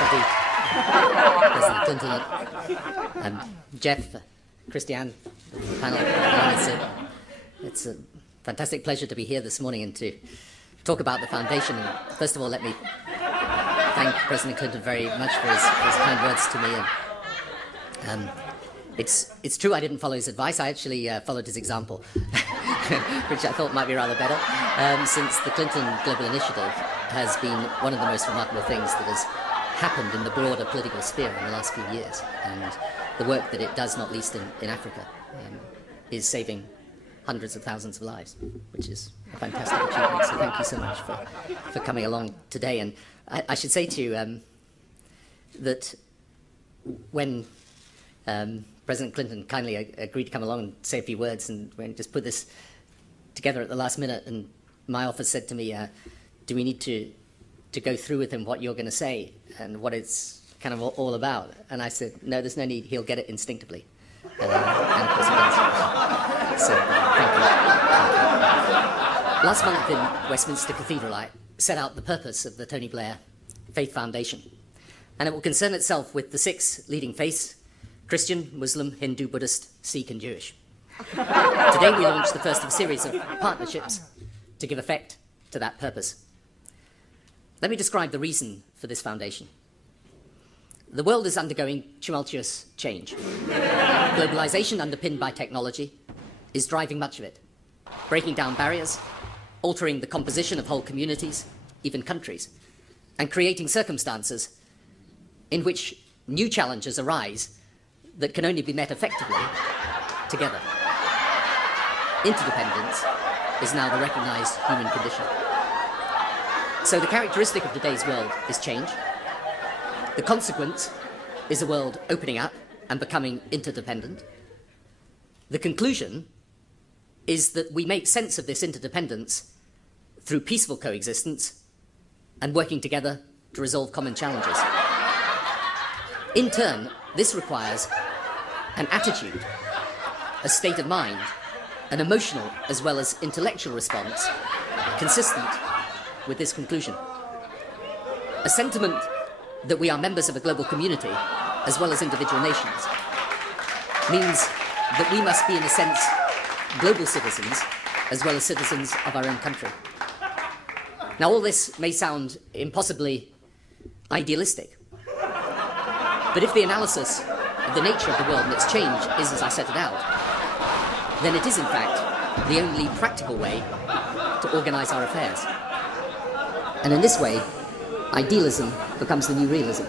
pleasure indeed. President Clinton, Jeff, Christiane, the panel. It's a fantastic pleasure to be here this morning and to talk about the foundation. And first of all, let me thank President Clinton very much for his kind words to me. And it's true I didn't follow his advice. I actually followed his example, which I thought might be rather better, since the Clinton Global Initiative has been one of the most remarkable things that has happened in the broader political sphere in the last few years. And the work that it does, not least in Africa, is saving hundreds of thousands of lives, which is a fantastic achievement. So thank you so much for coming along today. And I should say to you that when President Clinton kindly agreed to come along and say a few words and just put this together at the last minute, and my office said to me, do we need to go through with him what you're going to say and what it's kind of all about? And I said, no, there's no need. He'll get it instinctively. And of course he does. So, thank you. Last month in Westminster Cathedral, I set out the purpose of the Tony Blair Faith Foundation. And it will concern itself with the 6 leading faiths: Christian, Muslim, Hindu, Buddhist, Sikh and Jewish. Today we launched the first of a series of partnerships to give effect to that purpose. Let me describe the reason for this foundation. The world is undergoing tumultuous change. Globalization, underpinned by technology, is driving much of it, breaking down barriers, altering the composition of whole communities, even countries, and creating circumstances in which new challenges arise that can only be met effectively together. Interdependence is now the recognized human condition. So the characteristic of today's world is change. The consequence is a world opening up and becoming interdependent. The conclusion is that we make sense of this interdependence through peaceful coexistence and working together to resolve common challenges. In turn, this requires an attitude, a state of mind, an emotional as well as intellectual response consistent with this conclusion. A sentiment that we are members of a global community as well as individual nations means that we must be, in a sense, global citizens as well as citizens of our own country. Now, all this may sound impossibly idealistic, but if the analysis of the nature of the world and its change is as I set it out, then it is, in fact, the only practical way to organize our affairs. And in this way, idealism becomes the new realism.